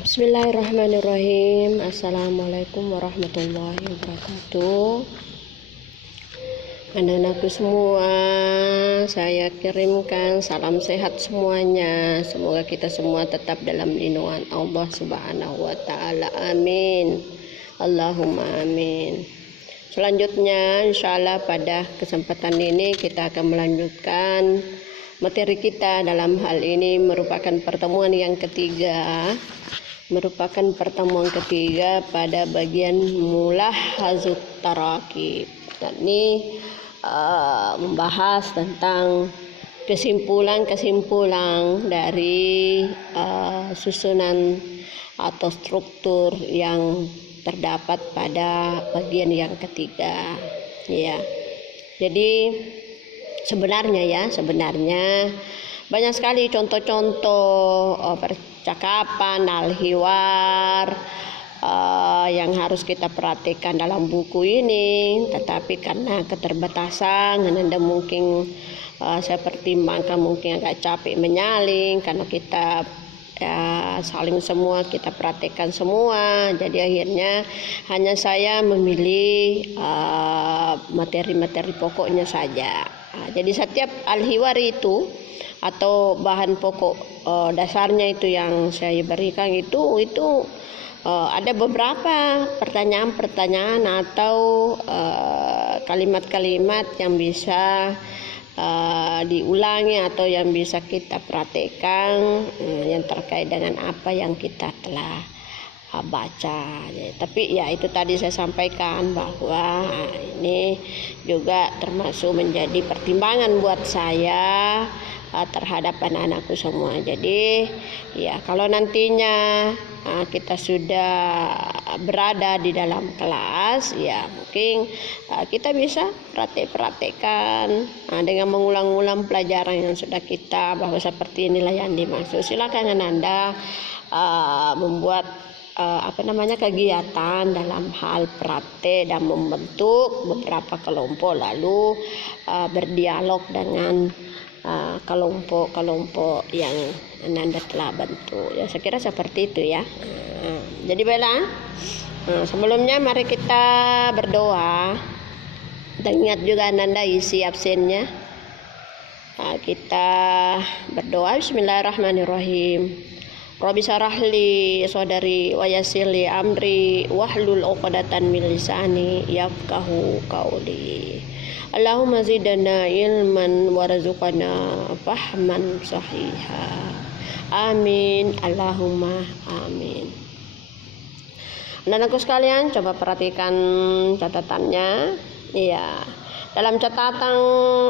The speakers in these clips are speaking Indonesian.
Bismillahirrahmanirrahim. Assalamualaikum warahmatullahi wabarakatuh. Anak-anakku semua, saya kirimkan salam sehat semuanya. Semoga kita semua tetap dalam lindungan Allah Subhanahu wa taala. Amin. Allahumma amin. Selanjutnya, insyaallah pada kesempatan ini kita akan melanjutkan materi kita. Dalam hal ini merupakan pertemuan yang ketiga. Pada bagian mulahazut tarakib. Dan ini membahas tentang kesimpulan dari susunan atau struktur yang terdapat pada bagian yang ketiga, ya. Jadi sebenarnya banyak sekali contoh-contoh percakapan al-hiwar yang harus kita perhatikan dalam buku ini, tetapi karena keterbatasan Anda mungkin saya pertimbangkan mungkin agak capek menyalin karena kita saling semua kita perhatikan semua, jadi akhirnya hanya saya memilih materi-materi pokoknya saja. Jadi setiap al-hiwar itu atau bahan pokok dasarnya itu yang saya berikan itu ada beberapa pertanyaan-pertanyaan atau kalimat-kalimat yang bisa diulangi atau yang bisa kita perhatikan yang terkait dengan apa yang kita telah baca. Tapi ya itu tadi saya sampaikan bahwa ini juga termasuk menjadi pertimbangan buat saya terhadap anak-anakku semua. Jadi ya kalau nantinya kita sudah berada di dalam kelas, ya mungkin kita bisa praktekkan dengan mengulang-ulang pelajaran yang sudah kita, bahwa seperti inilah yang dimaksud. Silakan Anda membuat kegiatan dalam hal praktek dan membentuk beberapa kelompok, lalu berdialog dengan kelompok-kelompok yang Anda telah bentuk. Ya, saya kira seperti itu ya. Jadi baiklah, sebelumnya mari kita berdoa. Dan ingat juga Anda isi absennya. Kita berdoa. Bismillahirrahmanirrahim. Rabbi sarahli sadari wa yassirli amri wahlul 'uqdatam min lisani yafqahu qawli. Allahumma zidna ilman warzuqna fahman sahiha. Amin. Allahumma amin. Anak-anakku sekalian, coba perhatikan catatannya. Iya. Dalam catatan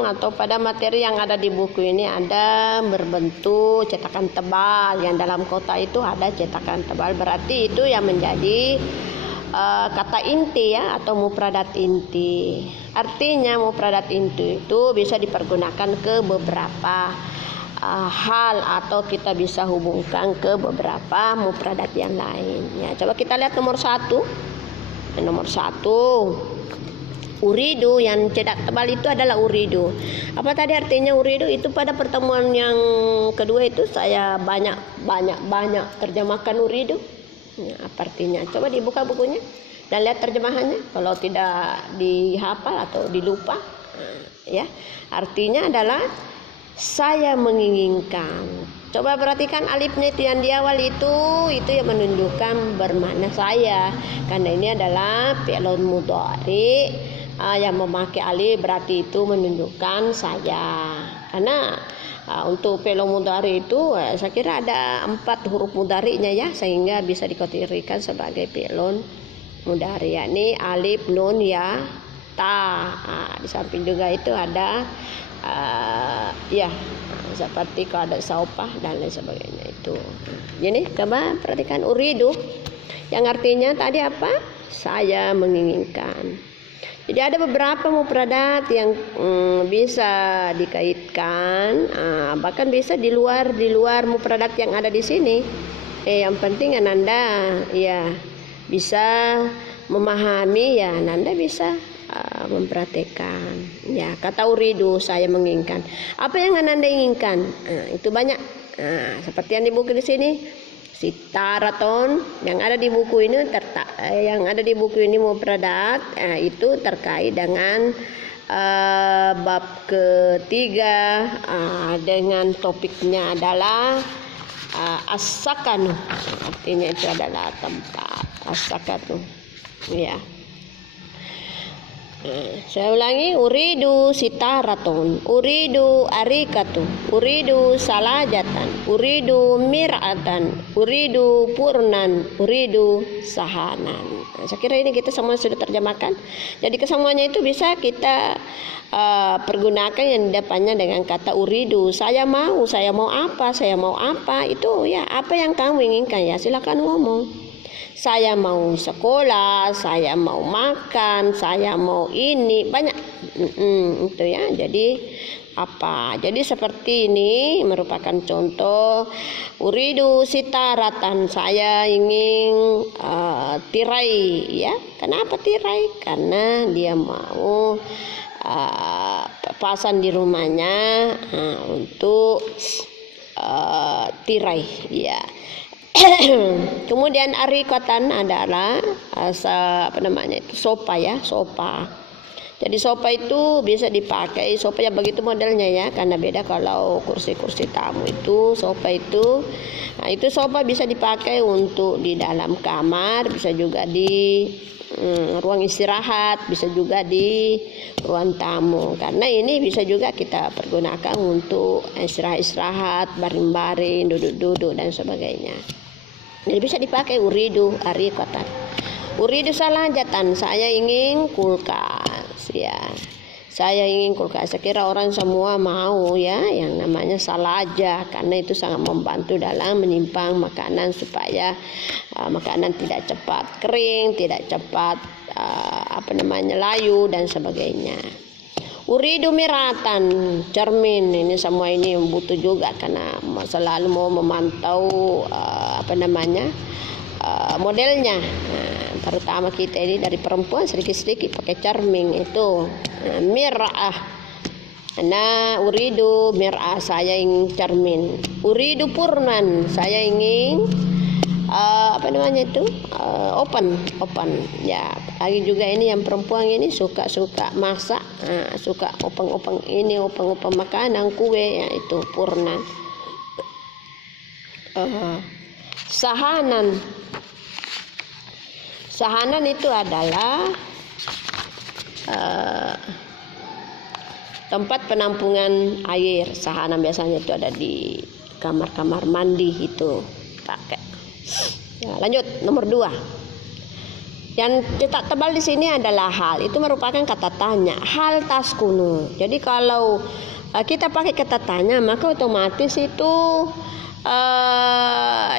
atau pada materi yang ada di buku ini ada berbentuk cetakan tebal, yang dalam kotak itu ada cetakan tebal, berarti itu yang menjadi kata inti ya, atau mufradat inti. Artinya mufradat inti itu bisa dipergunakan ke beberapa hal, atau kita bisa hubungkan ke beberapa mufradat yang lain ya. Coba kita lihat nomor satu. Uridu, yang cetak tebal itu adalah uridu. Apa tadi artinya uridu? Itu pada pertemuan yang kedua itu saya banyak terjemahkan uridu. Apa artinya? Coba dibuka bukunya dan lihat terjemahannya. Kalau tidak dihafal atau dilupa, ya artinya adalah saya menginginkan. Coba perhatikan alifnya itu yang di awal itu yang menunjukkan bermakna saya, karena ini adalah fi'lun mudhari. Yang memakai alif berarti itu menunjukkan saya. Karena untuk fi'il mudhari itu saya kira ada 4 huruf mudhari'nya ya, sehingga bisa dikategorikan sebagai fi'il mudhari, yakni alif, nun, ya, ta. Di samping juga itu ada seperti kalau ada saupah dan lain sebagainya itu. Jadi coba perhatikan uridu yang artinya tadi apa? Saya menginginkan. Jadi ada beberapa mufradat yang bisa dikaitkan, bahkan bisa di luar mufradat yang ada di sini. Yang penting Anda ya bisa memahami, ya Anda bisa memperhatikan. Ya, kata uridu, saya menginginkan. Apa yang Anda inginkan? Itu banyak. Seperti yang di buku di sini. Sitaraton yang ada di buku ini mufradat itu terkait dengan bab ketiga dengan topiknya adalah as-sakanu. Artinya itu adalah tempat as-sakanu. Ya. Saya ulangi, uridu sitaraton, uridu arikatu, uridu salajatan, uridu mir'atan, uridu purnan, uridu sahanan. Saya kira ini kita semua sudah terjemahkan. Jadi kesemuanya itu bisa kita pergunakan yang depannya dengan kata uridu. Saya mau apa, itu ya apa yang kamu inginkan ya silakan ngomong. Saya mau sekolah, saya mau makan, saya mau ini, banyak itu ya. Jadi apa? Jadi seperti ini merupakan contoh uridu sitaratan, saya ingin tirai ya. Kenapa tirai? Karena dia mau pasang di rumahnya untuk tirai ya. Kemudian arikatan adalah sofa ya, sofa. Jadi sofa itu bisa dipakai, sofa yang begitu modelnya ya, karena beda kalau kursi-kursi tamu itu sofa itu. Nah, itu sofa bisa dipakai untuk di dalam kamar, bisa juga di ruang istirahat, bisa juga di ruang tamu. Karena ini bisa juga kita pergunakan untuk istirahat, baring-baring, duduk-duduk dan sebagainya. Jadi bisa dipakai uridu arikatan. Uridu salajatan, saya ingin kulkas ya. Saya ingin kulkas. Saya kira orang semua mau ya yang namanya salaja, karena itu sangat membantu dalam menyimpan makanan supaya makanan tidak cepat kering, tidak cepat layu dan sebagainya. Uridu miratan, cermin, ini semua ini butuh juga karena selalu mau memantau modelnya. Terutama kita ini dari perempuan sedikit-sedikit pakai cermin itu. Mir'ah. Nah, uridu mir'ah, saya ingin cermin. Uridu purnan, saya ingin open ya. Lagi juga ini yang perempuan ini suka masak, suka openg makanan, kue ya, itu purna. Sahanan itu adalah tempat penampungan air. Sahanan biasanya itu ada di kamar-kamar mandi itu pakai. Ya, lanjut nomor 2. Yang cetak tebal di sini adalah hal. Itu merupakan kata tanya. Hal taskunu. Jadi kalau kita pakai kata tanya, maka otomatis itu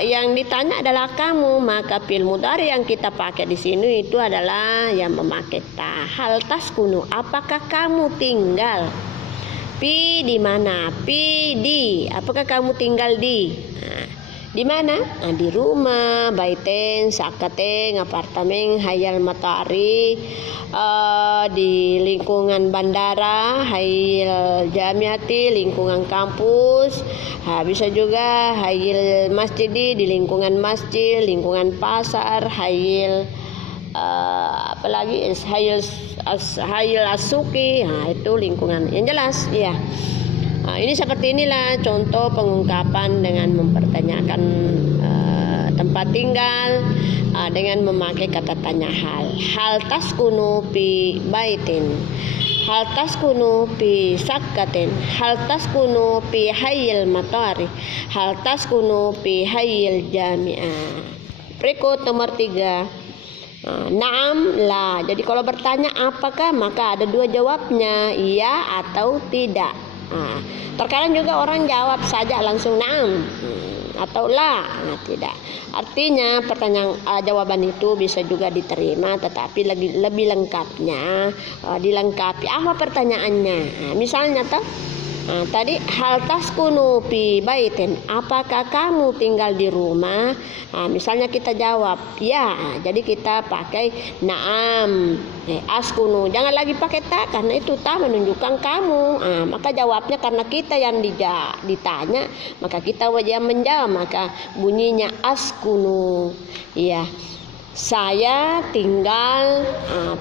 yang ditanya adalah kamu. Maka fi'il mudhari yang kita pakai di sini itu adalah yang memakai ta. Hal taskunu. Apakah kamu tinggal? Pi di mana? Pi di. Apakah kamu tinggal di? Di mana? Nah, di rumah, baiten, sakaten, apartemen, hayal matahari, di lingkungan bandara, hayal jamiati, lingkungan kampus, bisa juga hayal masjid, di lingkungan masjid, lingkungan pasar, hayal hayal asuki, itu lingkungan yang jelas ya. Ini seperti inilah contoh pengungkapan dengan mempertanyakan tempat tinggal dengan memakai kata tanya hal. Hal taskunu fi baitin, hal taskunu fi sakkatin, hal taskunu fi hayyil matari, hal taskunu fi hayyil jami'ah. Berikut nomor 3. Naam, la. Jadi kalau bertanya apakah, maka ada 2 jawabnya, iya atau tidak. Terkadang juga orang jawab saja langsung naam atau la, tidak. Artinya pertanyaan jawaban itu bisa juga diterima, tetapi lebih lengkapnya dilengkapi apa pertanyaannya. Misalnya Nah, tadi hal taskunu fi baitin, apakah kamu tinggal di rumah? Nah, misalnya kita jawab ya, jadi kita pakai naam. Askunu, jangan lagi pakai ta karena itu ta menunjukkan kamu. Nah, maka jawabnya karena kita yang ditanya, maka kita wajib menjawab, maka bunyinya askunu. Ya. Saya tinggal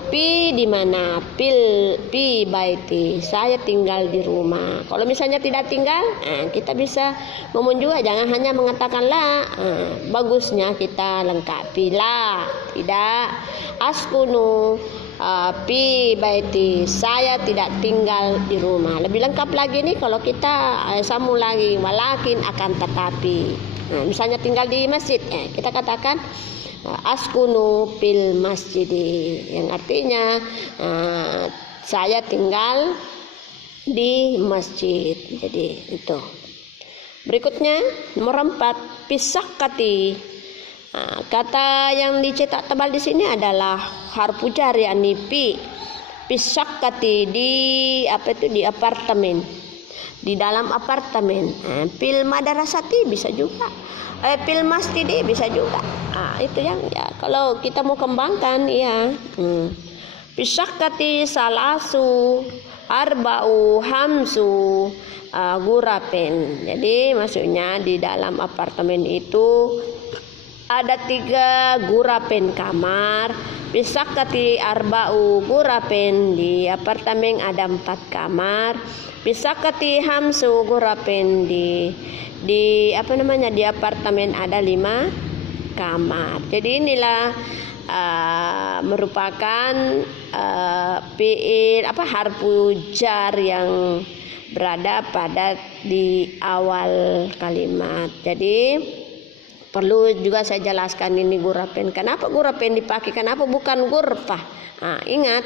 pi di mana? Pi baiti. Saya tinggal di rumah. Kalau misalnya tidak tinggal, kita bisa ngomong juga, jangan hanya mengatakan la. Bagusnya kita lengkapi la. Tidak. Askunu pi baiti. Saya tidak tinggal di rumah. Lebih lengkap lagi nih kalau kita sambung lagi walakin akan tetapi. Nah, misalnya tinggal di masjid, kita katakan askunu fil masjid, yang artinya saya tinggal di masjid. Jadi itu. Berikutnya nomor 4, pisakati. Kata yang dicetak tebal di sini adalah harfu jar, yakni pi. Pisakati di di apartemen. Di dalam apartemen. Fil madrasati bisa juga. Fil masjid bisa juga. Itu yang ya kalau kita mau kembangkan ya. Pisakati salasu arba'u hamsu gurapen. Jadi maksudnya di dalam apartemen itu ada 3 gurapen kamar. Pisakati arba'u gurapen, di apartemen ada 4 kamar. Pisakati hamsu gurapen, di di apartemen ada 5 kamar. Jadi inilah merupakan fiil harfu jar yang berada pada di awal kalimat. Jadi perlu juga saya jelaskan ini gurapen. Kenapa gurapen dipakai? Kenapa bukan gurfah? Ingat,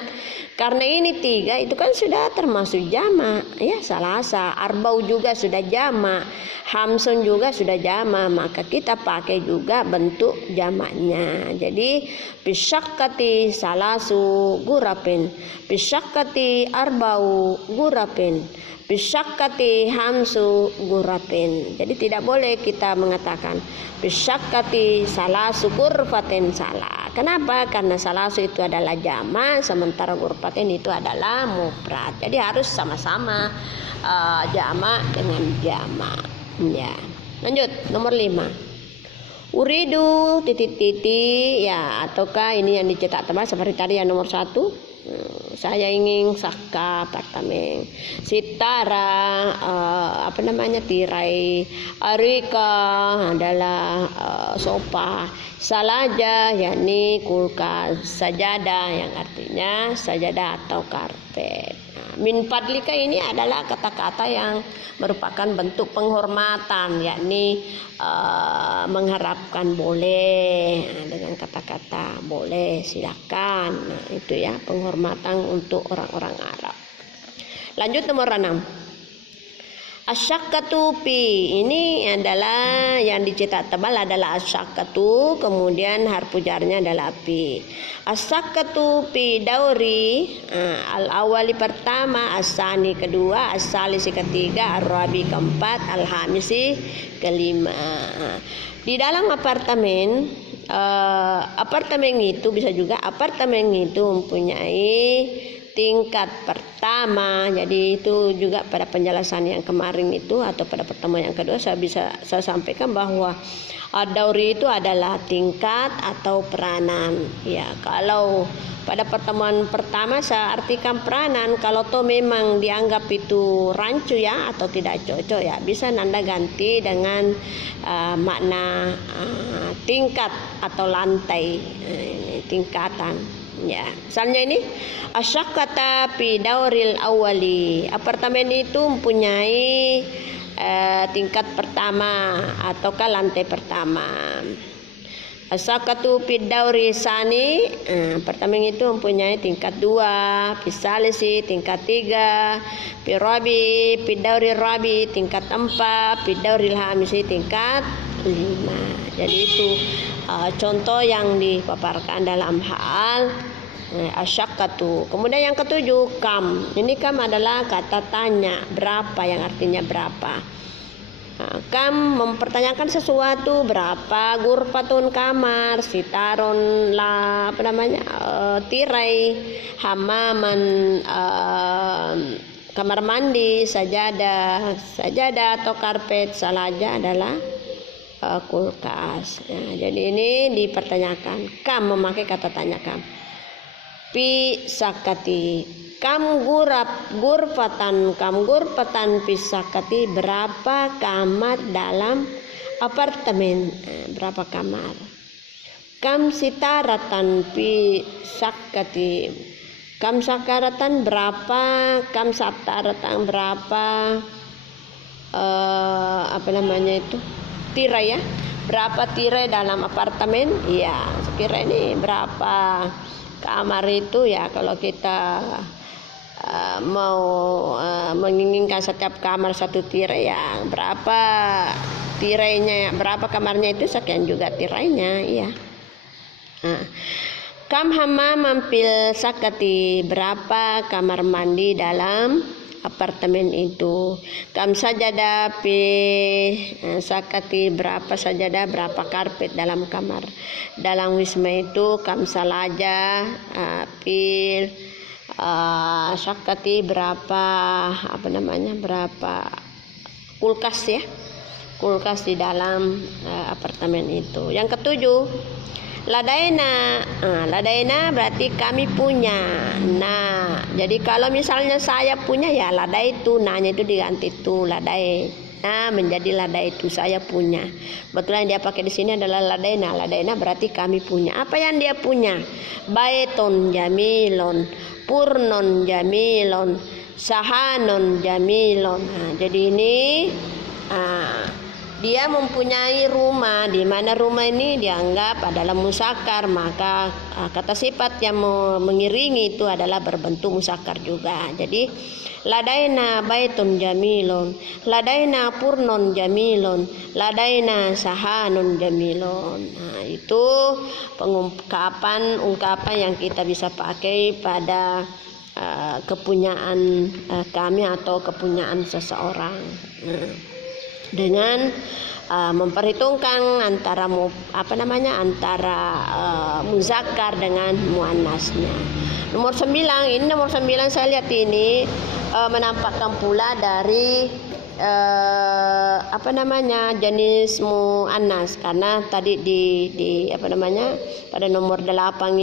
karena ini 3 itu kan sudah termasuk jamak, ya salasa. Arbau juga sudah jamak, hamsun juga sudah jamak, maka kita pakai juga bentuk jamaknya. Jadi bisyakati salasu gurapen, bisyakati arbau gurapen, bisyakati hamsu gurapen. Jadi tidak boleh kita mengatakan bisyakati salasu gurfaten, salah. Kenapa? Karena salasu itu adalah jamak, sementara gurfaten itu adalah mufrad. Jadi harus sama-sama jamak dengan jamak. Ya. Lanjut nomor 5. Uridu titik-titik ya, ataukah ini yang dicetak tebal seperti tadi yang nomor 1. Saya ingin saka apartemen. Sitara tirai. Arika adalah sofa. Salaja yakni kulkas. Sajada yang artinya sajadah atau karpet. Min fadlika ini adalah kata-kata yang merupakan bentuk penghormatan, yakni mengharapkan boleh, dengan kata-kata boleh, silakan. Itu ya penghormatan untuk orang-orang Arab. Lanjut nomor 6. Asyakatu pi, ini adalah yang dicetak tebal adalah asyakatu, kemudian harfu jarnya adalah pi. Asyakatu pi dauri, al awali pertama, asani kedua, asalisi ketiga, ar-rabi keempat, al-hamisi kelima. Di dalam apartemen, apartemen itu bisa juga apartemen itu mempunyai tingkat pertama. Jadi itu juga pada penjelasan yang kemarin itu atau pada pertemuan yang kedua saya sampaikan bahwa ad-dauri itu adalah tingkat atau peranan. Ya, kalau pada pertemuan pertama saya artikan peranan, kalau toh memang dianggap itu rancu ya atau tidak cocok ya, bisa Anda ganti dengan makna tingkat atau lantai, tingkatan. Ya, misalnya ini asyakata fi dauril awali. Apartemen itu mempunyai tingkat pertama ataukah lantai pertama. Asyakatu fi dauri sani, apartemen itu mempunyai tingkat 2, fisalisi tingkat 3, fi rabi fi dauri rabi tingkat 4, fi dauril hamisi tingkat 5. Jadi itu contoh yang dipaparkan dalam hal Asyaqqatu. Kemudian yang ketujuh kam. Ini kam adalah kata tanya, berapa, yang artinya berapa. Kam mempertanyakan sesuatu, berapa gurfatun kamar, sitaron lah tirai, hamaman kamar mandi, sajadah atau karpet, salaja adalah kulkas. Jadi ini dipertanyakan. Kam memakai kata tanya kam. Pi sakati kam gurfatan pisakati, berapa kamar dalam apartemen, berapa kamar. Kam sitaratan pisakati, kam sakaratan berapa, kam sataratan berapa, tirai ya, berapa tirai dalam apartemen. Iya, sekira ini berapa kamar itu ya, kalau kita mau menginginkan setiap kamar satu tirai ya, berapa tirainya, berapa kamarnya itu sekian juga tirainya. Iya. Kam hamamam fil sakati, berapa kamar mandi dalam apartemen itu. Kam sajadah pi sakati, berapa sajadah, berapa karpet dalam kamar. Dalam wisma itu kam salaja pil sakati, berapa berapa kulkas ya, kulkas di dalam apartemen itu. Yang ketujuh ladaina. Ladaina berarti kami punya. Nah, jadi kalau misalnya saya punya ya ladai itu, nanya itu diganti itu ladai. Nah, menjadi ladai itu saya punya. Betulan yang dia pakai di sini adalah ladaina. Ladaina berarti kami punya. Apa yang dia punya? Baiton jamilon, purnon jamilon, sahanon jamilon. Nah, jadi ini dia mempunyai rumah, di mana rumah ini dianggap adalah musakkar, maka kata sifat yang mengiringi itu adalah berbentuk musakkar juga. Jadi ladaina baitun jamilun, ladaina purnon jamilun, ladaina sahanun jamilun. Nah, itu ungkapan yang kita bisa pakai pada kepunyaan kami atau kepunyaan seseorang. Dengan memperhitungkan antara muzakkar dengan muannasnya. Nomor 9, ini nomor 9 saya lihat ini menampakkan pula dari jenis muannas, karena tadi pada nomor 8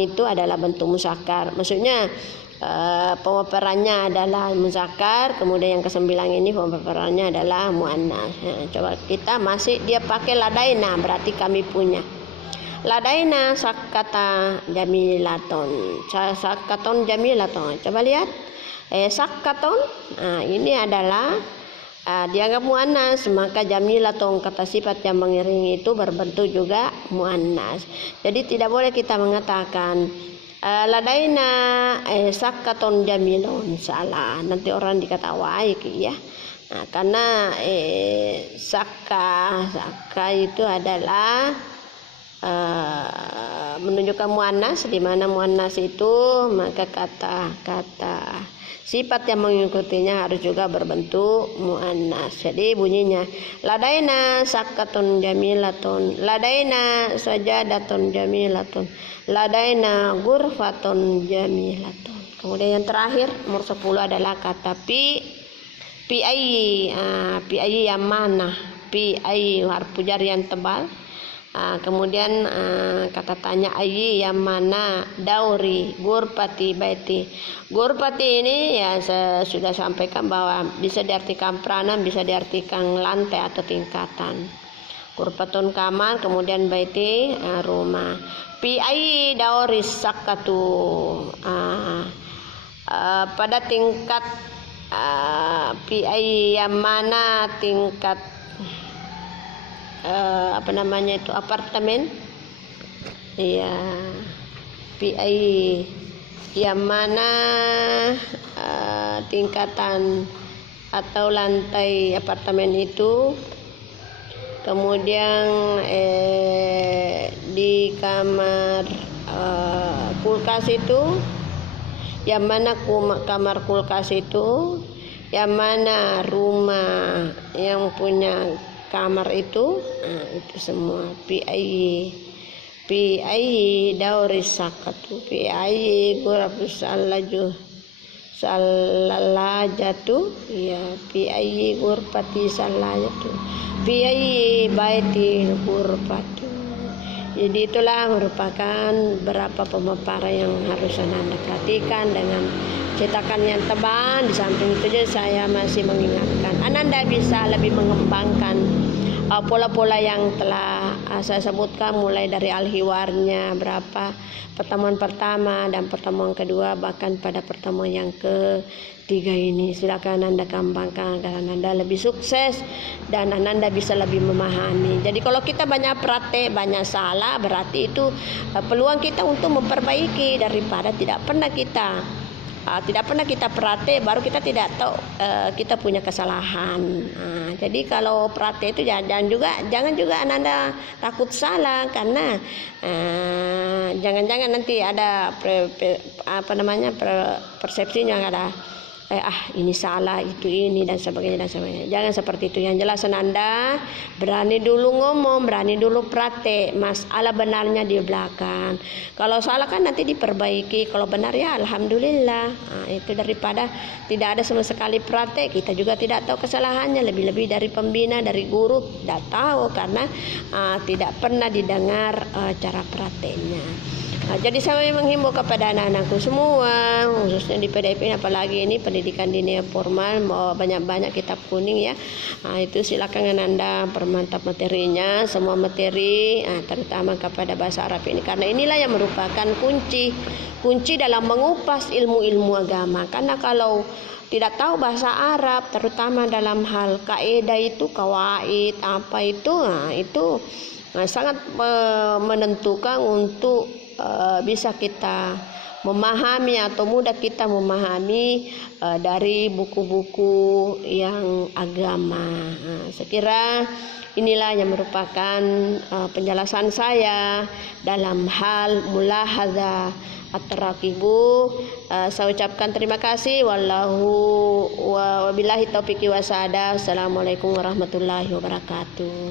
itu adalah bentuk muzakkar. Maksudnya pemaparannya adalah muzakkar, kemudian yang ke-9 ini pemaparannya adalah muannas. Coba kita masih dia pakai ladaina, berarti kami punya. Ladaina sakkata jamilaton, sakkaton jamilaton. Coba lihat, sakkaton. Nah, ini adalah dianggap muannas, maka jamilaton kata sifat yang mengiringi itu berbentuk juga muannas. Jadi tidak boleh kita mengatakan ladaina sakkaton jamilun, salah, nanti orang diketawain ya. Nah, karena sakka itu adalah menunjukkan muannas, di mana muannas itu maka kata sifat yang mengikutinya harus juga berbentuk muannas. Jadi bunyinya ladaina sakkatun jamilatun, ladaina sajadatun jamilatun, ladaina ghurfatun jamilatun. Kemudian yang terakhir nomor 10 adalah kata pi ayyi yang mana, pi ayyi harfu jar yang tebal. Kemudian kata tanya ayyi yang mana, dauri, gurpati, baiti. Gurpati ini ya saya sudah sampaikan bahwa bisa diartikan peranan, bisa diartikan lantai atau tingkatan. Gurpatun kamar, kemudian baiti rumah. Pi ayyi dauri sakkatu, pada tingkat pi ayyi yang mana tingkat apartemen. Iya, PI yang mana tingkatan atau lantai apartemen itu. Kemudian di kamar kulkas itu yang mana kamar kulkas itu, yang mana rumah yang punya kamar itu, itu semua fi ayyi dauri sakatu fi ayyi ghurafus salajatu ya fi ayyi ghurfati salajatu fi ayyi baitil ghurfatu. Jadi itulah merupakan beberapa pemaparan yang harus Anda perhatikan dengan cetakan yang tebal. Di samping itu juga saya masih mengingatkan Anda bisa lebih mengembangkan pola-pola yang telah saya sebutkan, mulai dari al-hiwarnya berapa pertemuan pertama dan pertemuan kedua, bahkan pada pertemuan yang ketiga ini. Silakan Anda kembangkan agar Anda lebih sukses dan Anda bisa lebih memahami. Jadi kalau kita banyak praktek, banyak salah, berarti itu peluang kita untuk memperbaiki daripada tidak pernah kita praktek, baru kita tidak tahu kita punya kesalahan. Jadi kalau praktek itu jangan juga Anda takut salah, karena jangan-jangan nanti ada persepsinya ada ini salah, itu ini dan sebagainya. Jangan seperti itu. Yang jelas Anda berani dulu ngomong, berani dulu praktek, masalah benarnya di belakang. Kalau salah kan nanti diperbaiki, kalau benar ya alhamdulillah. Itu daripada tidak ada sama sekali praktek, kita juga tidak tahu kesalahannya. Lebih-lebih dari pembina, dari guru tidak tahu, karena tidak pernah didengar cara prakteknya. Jadi saya menghimbau kepada anak-anakku semua, khususnya di PDIP, apalagi ini pendidikan dini formal, mau banyak-banyak kitab kuning ya. Itu silakan Anda permantap materinya, semua materi, terutama kepada bahasa Arab ini, karena inilah yang merupakan kunci dalam mengupas ilmu-ilmu agama. Karena kalau tidak tahu bahasa Arab, terutama dalam hal kaidah itu, kawaid apa itu sangat menentukan untuk bisa kita memahami atau mudah kita memahami dari buku-buku yang agama. Saya kira inilah yang merupakan penjelasan saya dalam hal mulahadzah at-taraqibu. Saya ucapkan terima kasih. Wabillahi taufiq wa hidayah. Assalamualaikum warahmatullahi wabarakatuh.